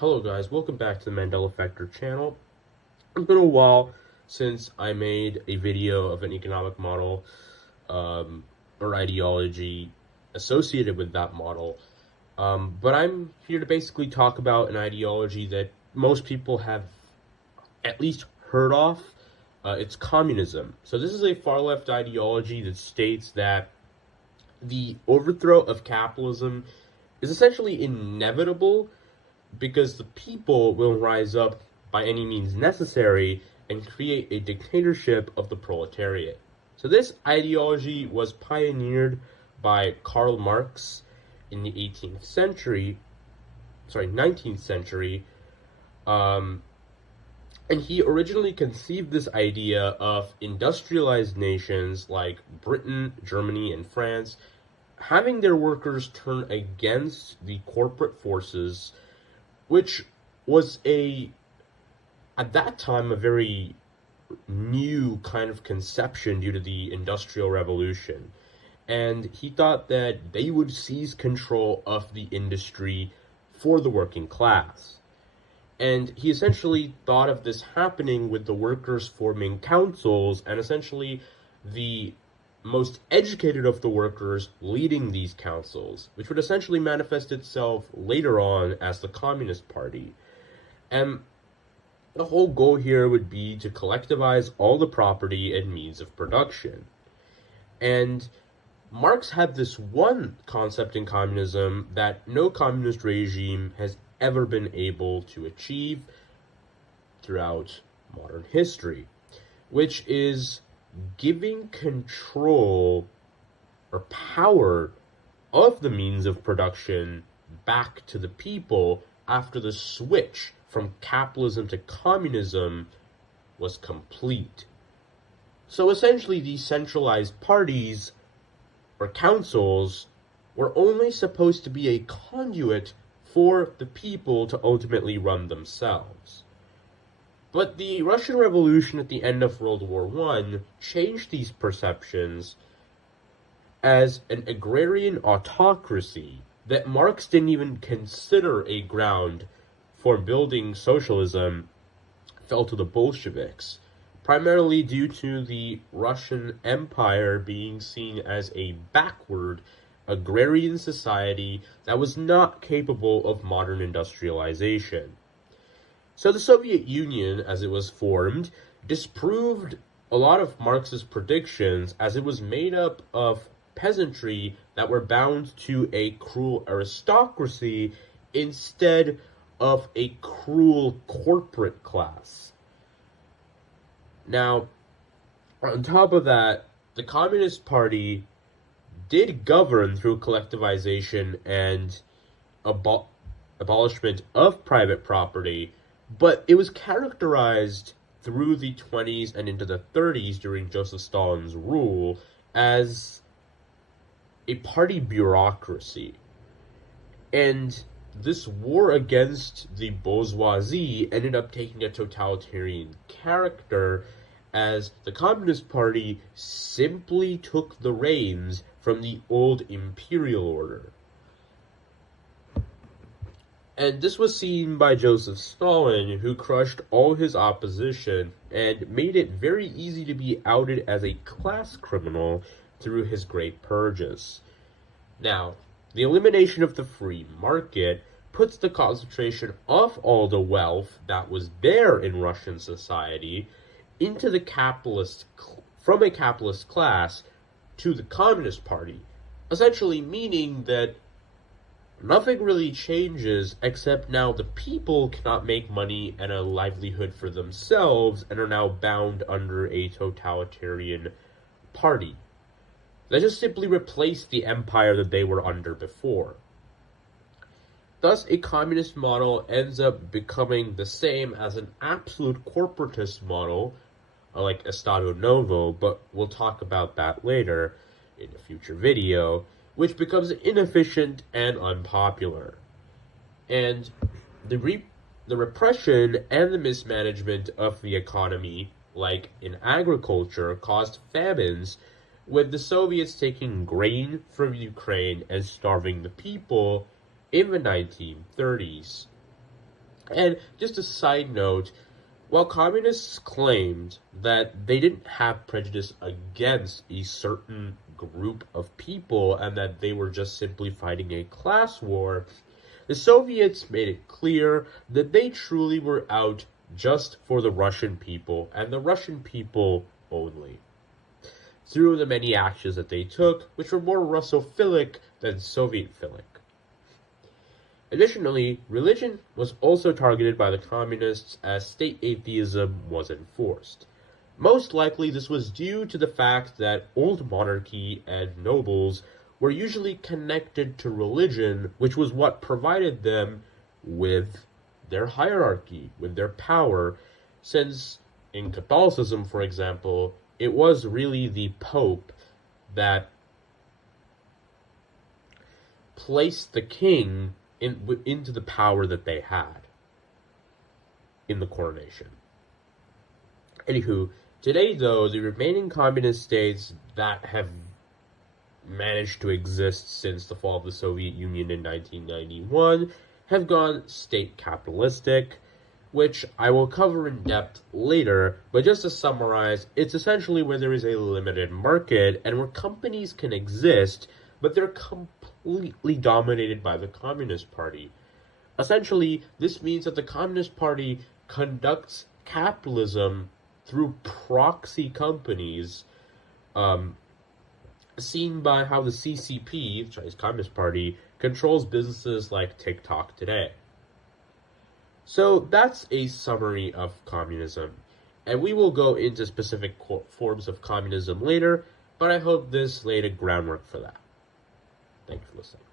Hello guys, welcome back to the Mandela Factor channel. It's been a while since I made a video of an economic model or ideology associated with that model. But I'm here to basically talk about an ideology that most people have at least heard of. It's communism. So this is a far-left ideology that states that the overthrow of capitalism is essentially inevitable because the people will rise up by any means necessary and create a dictatorship of the proletariat. So this ideology was pioneered by Karl Marx in the 19th century, and he originally conceived this idea of industrialized nations like Britain, Germany, and France having their workers turn against the corporate forces, which was at that time, a very new kind of conception due to the Industrial Revolution. And he thought that they would seize control of the industry for the working class. And he essentially thought of this happening with the workers forming councils, and essentially the most educated of the workers leading these councils, which would essentially manifest itself later on as the Communist Party. And the whole goal here would be to collectivize all the property and means of production. And Marx had this one concept in communism that no communist regime has ever been able to achieve throughout modern history, which is giving control or power of the means of production back to the people after the switch from capitalism to communism was complete. So essentially, these centralized parties or councils were only supposed to be a conduit for the people to ultimately run themselves. But the Russian Revolution at the end of World War I changed these perceptions as an agrarian autocracy that Marx didn't even consider a ground for building socialism fell to the Bolsheviks, primarily due to the Russian Empire being seen as a backward agrarian society that was not capable of modern industrialization. So the Soviet Union, as it was formed, disproved a lot of Marx's predictions, as it was made up of peasantry that were bound to a cruel aristocracy instead of a cruel corporate class. Now, on top of that, the Communist Party did govern through collectivization and abolishment of private property, but it was characterized through the 20s and into the 30s during Joseph Stalin's rule as a party bureaucracy. And this war against the bourgeoisie ended up taking a totalitarian character, as the Communist Party simply took the reins from the old imperial order. And this was seen by Joseph Stalin, who crushed all his opposition and made it very easy to be outed as a class criminal through his great purges. Now, the elimination of the free market puts the concentration of all the wealth that was there in Russian society into the from a capitalist class to the Communist Party, essentially meaning that nothing really changes except now the people cannot make money and a livelihood for themselves and are now bound under a totalitarian party. They just simply replaced the empire that they were under before. Thus, a communist model ends up becoming the same as an absolute corporatist model, like Estado Novo, but we'll talk about that later in a future video, which becomes inefficient and unpopular. And the repression and the mismanagement of the economy, like in agriculture, caused famines, with the Soviets taking grain from Ukraine and starving the people in the 1930s. And just a side note, while communists claimed that they didn't have prejudice against a certain group of people and that they were just simply fighting a class war, the Soviets made it clear that they truly were out just for the Russian people and the Russian people only, through the many actions that they took, which were more Russophilic than Soviet-philic. Additionally, religion was also targeted by the communists as state atheism was enforced. Most likely this was due to the fact that old monarchy and nobles were usually connected to religion, which was what provided them with their hierarchy, with their power, since in Catholicism, for example, it was really the Pope that placed the king into the power that they had in the coronation. Anywho, today though, the remaining communist states that have managed to exist since the fall of the Soviet Union in 1991 have gone state capitalistic, which I will cover in depth later, but just to summarize, it's essentially where there is a limited market and where companies can exist, but they're completely dominated by the Communist Party. Essentially, this means that the Communist Party conducts capitalism through proxy companies, seen by how the CCP, the Chinese Communist Party, controls businesses like TikTok today. So that's a summary of communism, and we will go into specific forms of communism later, but I hope this laid a groundwork for that. Thank you for listening.